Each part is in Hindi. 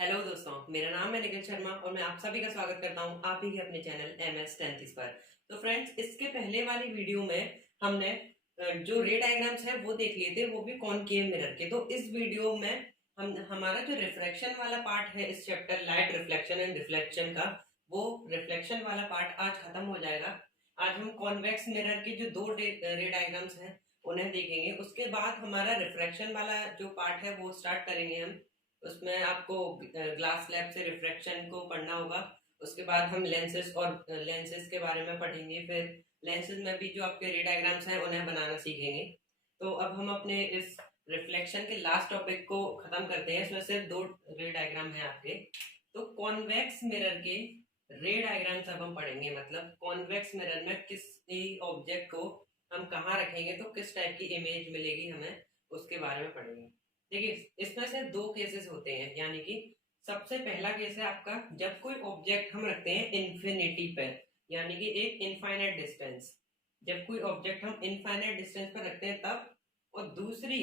हेलो दोस्तों, मेरा नाम है निखिल शर्मा और मैं आप सभी का स्वागत करता हूं आप ही के अपने चैनल MS टेंथिस पर। तो फ्रेंड्स, इसके पहले वाली वीडियो में हमने जो रे डायग्राम्स है वो देख लिए थे, वो भी कॉनकेव मिरर के। तो इस वीडियो में हम हमारा जो रिफ्रैक्शन वाला पार्ट है इस chapter light reflection and reflection का, वो रिफ्लेक्शन वाला पार्ट आज खत्म हो जाएगा। आज हम कॉन्वेक्स मिरर के जो दो रे डायग्राम्स हैं उन्हें देखेंगे। उसके बाद हमारा रिफ्रैक्शन वाला जो पार्ट है वो स्टार्ट करेंगे हम। उसमें आपको ग्लास स्लैब से रिफ्रैक्शन को पढ़ना होगा। उसके बाद हम लेंसेज और लेंसेज के बारे में पढ़ेंगे। फिर लेंसेज में भी जो आपके रे डायग्राम्स हैं उन्हें बनाना सीखेंगे। तो अब हम अपने इस रिफ्लेक्शन के लास्ट टॉपिक को खत्म करते हैं। इसमें सिर्फ दो रे डायग्राम है आपके। तो कॉन्वेक्स मिरर के रे डायग्राम्स अब हम पढ़ेंगे, मतलब कॉन्वेक्स मिरर में किसी ऑब्जेक्ट को हम कहाँ रखेंगे तो किस टाइप की इमेज मिलेगी हमें, उसके बारे में पढ़ेंगे। देखिए, इसमें से दो केसेस होते हैं, यानी कि सबसे पहला केस है आपका जब कोई ऑब्जेक्ट हम रखते हैं इन्फिनिटी पर, यानी कि एक इनफाइनाइट डिस्टेंस। जब कोई ऑब्जेक्ट हम इनफाइनाइट डिस्टेंस पर रखते हैं तब। और दूसरी,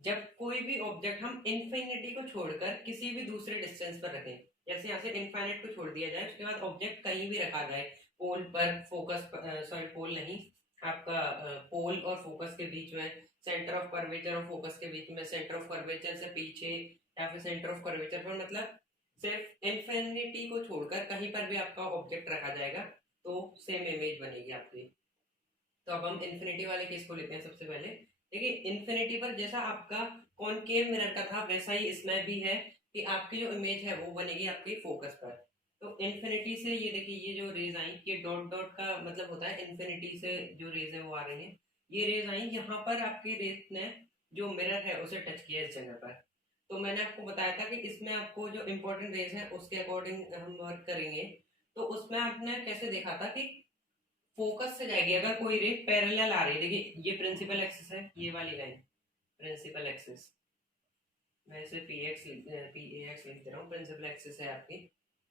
जब कोई भी ऑब्जेक्ट हम इन्फिनिटी को छोड़कर किसी भी दूसरे डिस्टेंस पर रखें। जैसे यहाँ से इनफाइनाइट को छोड़ दिया जाए, उसके बाद ऑब्जेक्ट कहीं भी रखा जाए, पोल पर फोकस, सॉरी पोल नहीं, आपका पोल और फोकस के बीच में, सेंटर ऑफ कर्वेचर और फोकस के बीच में, सेंटर ऑफ कर्वेचर से पीछे, या फिर सेंटर ऑफ कर्वेचर पर, मतलब सिर्फ इन्फिनिटी को छोड़कर कहीं पर भी आपका ऑब्जेक्ट रखा जाएगा तो सेम इमेज बनेगी आपकी। तो अब हम इन्फिनिटी वाले केस को लेते हैं सबसे पहले। देखिए, इन्फिनिटी पर जैसा आपका कॉनकेव मिरर का था वैसा ही इसमें भी है कि आपकी जो इमेज है वो बनेगी आपकी फोकस पर। तो इन्फिनिटी से ये देखिए, ये जो रेज आई, ये डॉट डॉट का मतलब होता है इन्फिनिटी से जो रेज है वो आ रही है। ये रेज आई यहाँ पर, आपकी रेज ने जो मिरर है उसे टच किया इस जगह पर। तो मैंने आपको बताया था कि इसमें आपको जो इंपॉर्टेंट रेज है उसके अकॉर्डिंग हम वर्क करेंगे। तो उसमें आपने कैसे देखा था कि फोकस से जाएगी अगर कोई रे पैरेलल आ रही है। देखिए, ये प्रिंसिपल एक्सिस है, ये वाली लाइन प्रिंसिपल एक्सिस। मैं इसे PAX लिख दे रहा हूँ, प्रिंसिपल एक्सिस है आपकी।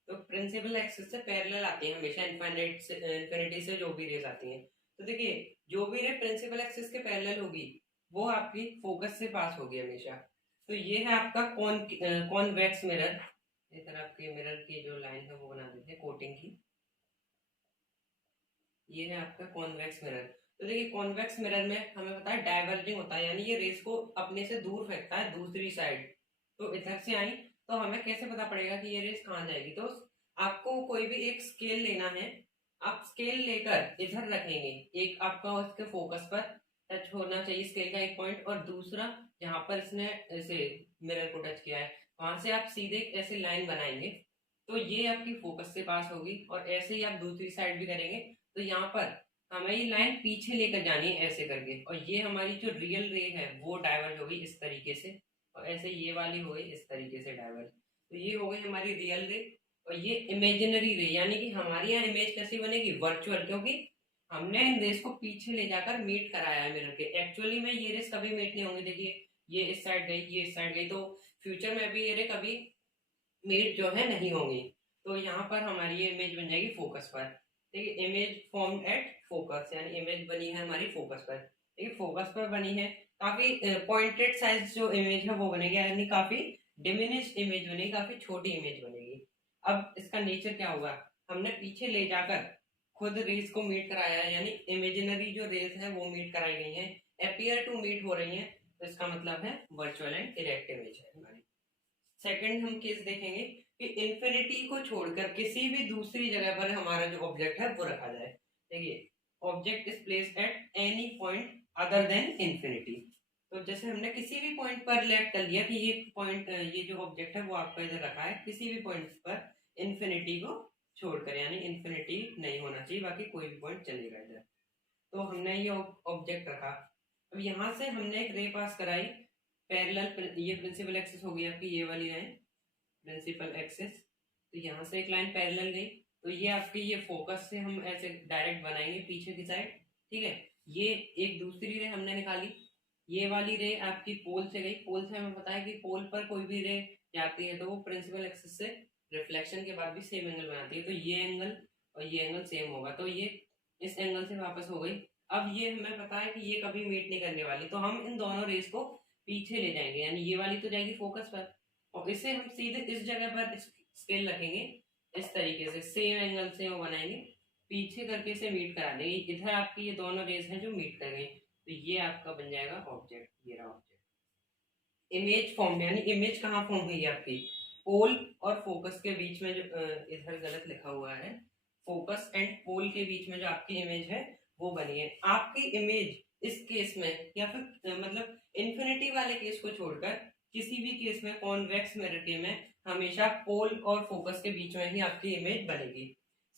तो प्रिंसिपल एक्सिस से पैरेलल आती है हमेशा, इनफाइनाइट से इन्फिनिटी से जो भी रेज आती हैं। तो देखिए, जो भी रे प्रिंसिपल एक्सिस के पैरेलल होगी वो आपकी फोकस से पास होगी हमेशा। तो ये है आपका कॉन्वेक्स मिरर। इधर आपके मिरर की जो लाइन है वो बना देते हैं कोटिंग की। ये है आपका कॉन्वेक्स मिरर। तो देखिए, कॉन्वेक्स मिरर में हमें पता है डाइवर्जिंग होता है, यानी ये रेस को अपने से दूर फेंकता है दूसरी साइड। तो इधर से आई तो हमें कैसे पता पड़ेगा कि ये रेस कहाँ जाएगी। तो आपको कोई भी एक स्केल लेना है, आप स्केल लेकर इधर रखेंगे। एक आपका उसके फोकस पर टच होना चाहिए स्केल का एक पॉइंट, और दूसरा जहां पर इसने ऐसे मिरर को टच किया है वहां से आप सीधे ऐसे लाइन बनाएंगे। तो ये आपकी फोकस से पास होगी, और ऐसे ही आप दूसरी साइड भी करेंगे। तो यहाँ पर हमें ये लाइन पीछे लेकर जानी है ऐसे करके, और ये हमारी जो रियल रे है वो डाइवर्ज होगी इस तरीके से, और ऐसे ये वाली हो गई इस तरीके से डाइवर्ज। तो ये हो गई हमारी रियल रे। और ये इमेजिनरी रे, यानी कि हमारी यहाँ इमेज कैसी बनेगी, वर्चुअल, क्योंकि हमने इन रेस को पीछे ले जाकर मीट कराया है मिरर के। एक्चुअली में ये रेस कभी मीट नहीं होंगी। देखिए, ये इस साइड गई, ये इस साइड गई, तो फ्यूचर में भी ये रे कभी मीट जो है नहीं होंगी। तो यहाँ पर हमारी ये इमेज बन जाएगी फोकस पर। देखिए, इमेज फॉर्म एट फोकस, यानी इमेज बनी है हमारी फोकस पर। देखिए, फोकस पर बनी है, काफी पॉइंटेड साइज जो इमेज है वो बनेगी, यानी काफी डिमिनिश्ड इमेज बनेगी, काफी छोटी इमेज बनेगी। अब इसका नेचर क्या होगा, हमने पीछे ले जाकर खुद रेस को मीट कराया है, यानी इमेजिनरी जो रेस है वो मीट कराई गई है, अपियर टू मीट हो रही है। तो इसका मतलब है वर्चुअल एंड डायरेक्ट इमेज है हमारी। सेकंड हम केस देखेंगे कि इंफिनिटी को छोड़कर किसी भी दूसरी जगह पर हमारा जो ऑब्जेक्ट है वो रखा जाए। देखिए, object is placed at any point other than infinity. तो जैसे हमने किसी भी पॉइंट पर लेट कर लिया कि ये पॉइंट, ये जो ऑब्जेक्ट है वो आपका इधर रखा है किसी भी पॉइंट पर इंफिनिटी को छोड़कर, यानी इंफिनिटी नहीं होना चाहिए, बाकी कोई भी पॉइंट चलेगा इधर। तो हमने ये ऑब्जेक्ट रखा। अब यहाँ से हमने एक रे पास कराई पैरेलल, ये प्रिंसिपल एक्सिस हो गई आपकी, ये वाली लाइन प्रिंसिपल एक्सिस। तो यहाँ से एक लाइन पैरेलल गई, तो ये आपकी ये फोकस से हम ऐसे डायरेक्ट बनाएंगे पीछे की साइड। ठीक है, ये एक दूसरी रे हमने निकाली। ये वाली रे आपकी पोल से गई, पोल से हमें पता है कि पोल पर कोई भी रे जाती है तो वो प्रिंसिपल एक्सिस से रिफ्लेक्शन के बाद भी सेम एंगल बनाती है। तो ये एंगल और ये एंगल सेम होगा, तो ये इस एंगल से वापस हो गई। अब ये हमें पता है कि ये कभी मीट नहीं करने वाली, तो हम इन दोनों रेस को पीछे ले जाएंगे, यानी ये वाली तो जाएगी फोकस पर, और इसे हम सीधे इस जगह पर स्केल रखेंगे, इस तरीके से सेम एंगल से वो बनाएंगे, पीछे करके इसे मीट करा देंगे। इधर आपकी ये दोनों रेज हैं जो मीट कर गई, तो ये आपका बन जाएगा ऑब्जेक्ट। ये रहा ऑब्जेक्ट। इमेज फॉर्म, यानी इमेज कहाँ फॉर्म हुई है आपकी, पोल और फोकस के बीच में जो इधर गलत लिखा हुआ है, फोकस एंड पोल के बीच में जो आपकी इमेज है वो बनी है। आपकी इमेज इस केस में या फिर मतलब इन्फिनिटी वाले केस को छोड़कर किसी भी केस में कॉन्वेक्स मिरर के में हमेशा पोल और फोकस के बीच में ही आपकी इमेज बनेगी।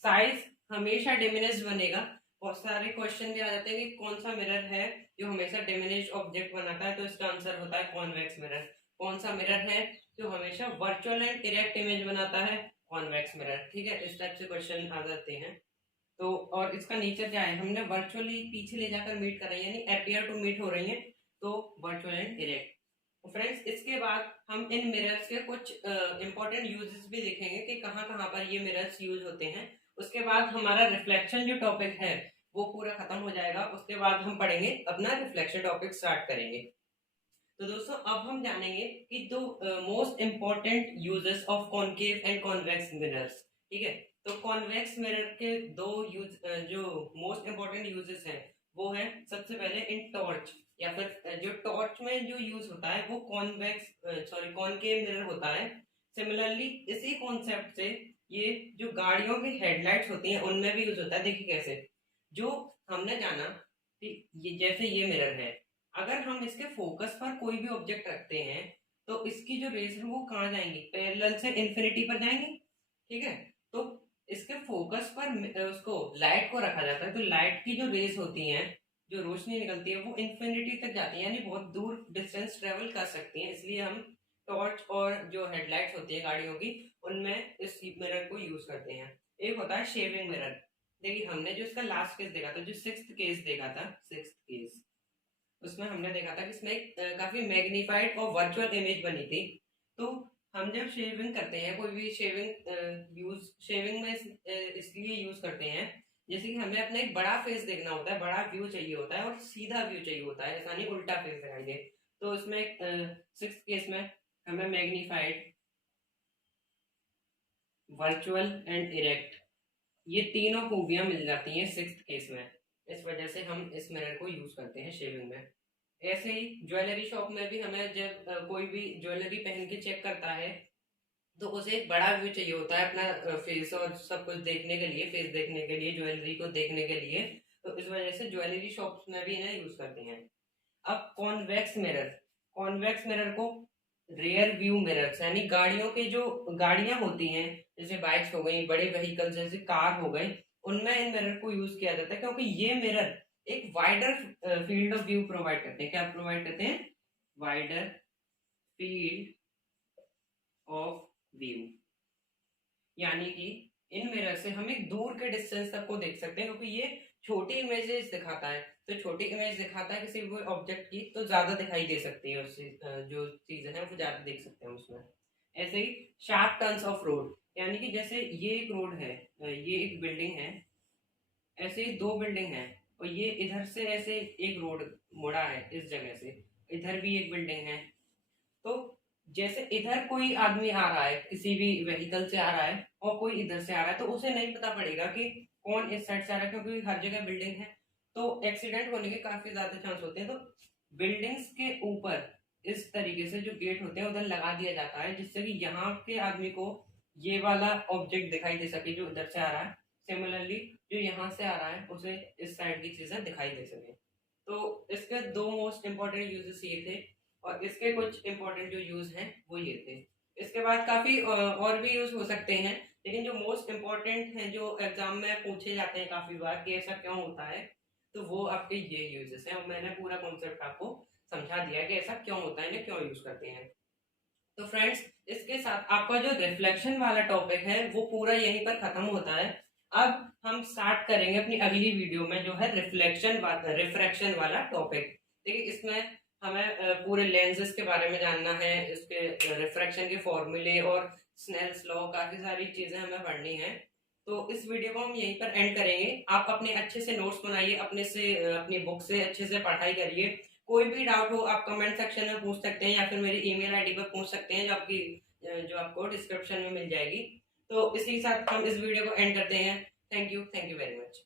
साइज हमेशा डिमिनिश बनेगा। बहुत सारे क्वेश्चन भी आ जाते हैं कि कौन सा मिरर है जो हमेशा डिमिनिश ऑब्जेक्ट बनाता है, तो इसका आंसर होता है कॉन्वेक्स मिरर। कौन सा मिरर है जो हमेशा वर्चुअल एंड इरेक्ट इमेज बनाता है, कॉन्वेक्स मिरर। ठीक है, इस टाइप से क्वेश्चन आ जाते हैं। तो और इसका नेचर क्या है, हमने वर्चुअली पीछे ले जाकर मीट कर रही है, यानी अपियर टू मीट हो रही है, तो वर्चुअल एंड इरेक्ट। फ्रेंड्स इसके बाद हम इन मिरर्स के कुछ इंपॉर्टेंट यूजेस भी देखेंगे कि कहाँ कहाँ पर ये मिरर्स यूज होते हैं। उसके बाद हमारा रिफ्लेक्शन जो टॉपिक है वो पूरा खत्म हो जाएगा। उसके बाद हम पढ़ेंगे अपना रिफ्लेक्शन टॉपिक स्टार्ट करेंगे। तो दोस्तों अब हम जानेंगे कि दो most important uses of concave and convex mirrors. ठीक है, तो कॉन्वेक्स मिरर के दो यूज जो मोस्ट इंपॉर्टेंट यूजेस हैं वो है, सबसे पहले इन टॉर्च, या फिर जो टॉर्च में जो यूज होता है वो कॉनकेव मिरर होता है। सिमिलरली इसी कॉन्सेप्ट से ये जो गाड़ियों की हेडलाइट्स होती हैं उनमें भी यूज होता है। देखिए कैसे, जो हमने जाना कि ये जैसे ये मिरर है, अगर हम इसके फोकस पर कोई भी ऑब्जेक्ट रखते हैं तो इसकी जो रेज है वो कहाँ जाएंगी, पैरेलल से इन्फिनिटी पर जाएंगी। ठीक है, तो इसके फोकस पर उसको लाइट को रखा जाता है, तो लाइट की जो रेज होती हैं, जो रोशनी निकलती है वो इन्फिनिटी तक जाती है, यानी बहुत दूर डिस्टेंस ट्रेवल कर सकती है। इसलिए हम टॉर्च और जो हेडलाइट्स होती है गाड़ियों की उनमें इस मिरर को यूज करते हैं। एक होता है शेविंग मिरर। देखिए हमने जो इसका लास्ट केस देखा था, जो सिक्स्थ केस देखा था, सिक्स्थ केस, उसमें हमने देखा था कि इसमें एक काफी मैग्नीफाइड और वर्चुअल इमेज बनी थी। तो हम जब शेविंग करते हैं, कोई भी शेविंग में इसलिए यूज करते हैं जैसे कि हमें अपना एक बड़ा फेस देखना होता है, बड़ा व्यू चाहिए होता है और सीधा व्यू चाहिए होता है, ऐसा नहीं उल्टा फेस दिखाई दे। तो इसमें सिक्स केस में हमें मैग्नीफाइड, वर्चुअल एंड इरेक्ट, ये तीनों खूबियां मिल जाती हैं सिक्स्थ केस में। इस वजह से हम इस मिरर को यूज करते हैं शेविंग में। ऐसे ही ज्वेलरी शॉप में भी हमें जब कोई भी ज्वेलरी पहन के चेक करता है तो उसे एक बड़ा व्यू चाहिए होता है अपना फेस और सब कुछ देखने के लिए, फेस देखने के लिए, ज्वेलरी को देखने के लिए। तो इस वजह से ज्वेलरी शॉप्स में भी इन्हें यूज करते हैं। अब कॉन्वेक्स मिरर, कॉन्वेक्स मिरर को रियर व्यू मिरर्स, यानी गाड़ियों के जो गाड़ियां होती हैं जैसे बाइक्स हो गई, बड़े व्हीकल जैसे कार हो गए, उनमें इन मिरर को यूज किया जाता है, क्योंकि ये मिरर एक wider field of view provide करते हैं। क्या प्रोवाइड करते हैं, वाइडर फील्ड ऑफ व्यू, यानी कि इन मिरर से हम एक दूर के डिस्टेंस तक को देख सकते हैं, क्योंकि ये छोटी इमेजेस दिखाता है। तो छोटी इमेज दिखाता है किसी भी ऑब्जेक्ट की तो ज्यादा दिखाई दे सकती है, उससे जो चीजें हैं वो ज्यादा देख सकते हैं उसमें। ऐसे ही शार्प टर्न्स ऑफ रोड, यानी कि जैसे ये एक रोड है, ये एक बिल्डिंग है, ऐसे ही दो बिल्डिंग है और ये इधर से ऐसे एक रोड मुड़ा है, इस जगह से इधर भी एक बिल्डिंग है। तो जैसे इधर कोई आदमी आ रहा है, किसी भी व्हीकल से आ रहा है और कोई इधर से आ रहा है, तो उसे नहीं पता पड़ेगा कि कौन इस साइड से आ रहा है, क्योंकि हर जगह बिल्डिंग है तो एक्सीडेंट होने के काफी ज्यादा चांस होते हैं। तो बिल्डिंग्स के ऊपर इस तरीके से जो गेट होते हैं उधर लगा दिया जाता है, जिससे कि यहाँ के आदमी को ये वाला ऑब्जेक्ट दिखाई दे सके जो उधर से आ रहा है। सिमिलरली जो यहाँ से आ रहा है उसे इस साइड की चीजें दिखाई दे सके। तो इसके दो मोस्ट इंपॉर्टेंट यूजेस ये थे और इसके कुछ इंपॉर्टेंट जो यूज हैं वो ये थे। इसके बाद काफी और भी यूज हो सकते हैं, लेकिन जो मोस्ट इंपॉर्टेंट हैं जो एग्जाम में पूछे जाते हैं काफी बार कि ऐसा क्यों होता है, तो वो आपके ये यूजेस हैं और मैंने पूरा कॉन्सेप्ट आपको समझा दिया कि ऐसा क्यों होता है, क्यों यूज करते हैं। तो फ्रेंड्स इसके साथ आपका जो रिफ्लेक्शन वाला टॉपिक है वो पूरा यहीं पर खत्म होता है। अब हम स्टार्ट करेंगे अपनी अगली वीडियो में जो है रिफ्रैक्शन वाला टॉपिक। देखिए इसमें हमें पूरे लेंसेज के बारे में जानना है, इसके रिफ्रैक्शन के फॉर्मूले और स्नेल्स लॉ, काफी सारी चीजें हमें पढ़नी है। तो इस वीडियो को हम यहीं पर एंड करेंगे। आप अपने अच्छे से नोट्स बनाइए, अपने से अपनी बुक से अच्छे से पढ़ाई करिए, कोई भी डाउट हो आप कमेंट सेक्शन में पूछ सकते हैं या फिर मेरी ईमेल आईडी पर पूछ सकते हैं जो आपको डिस्क्रिप्शन में मिल जाएगी। तो इसी के साथ हम इस वीडियो को एंड करते हैं। Thank you very much.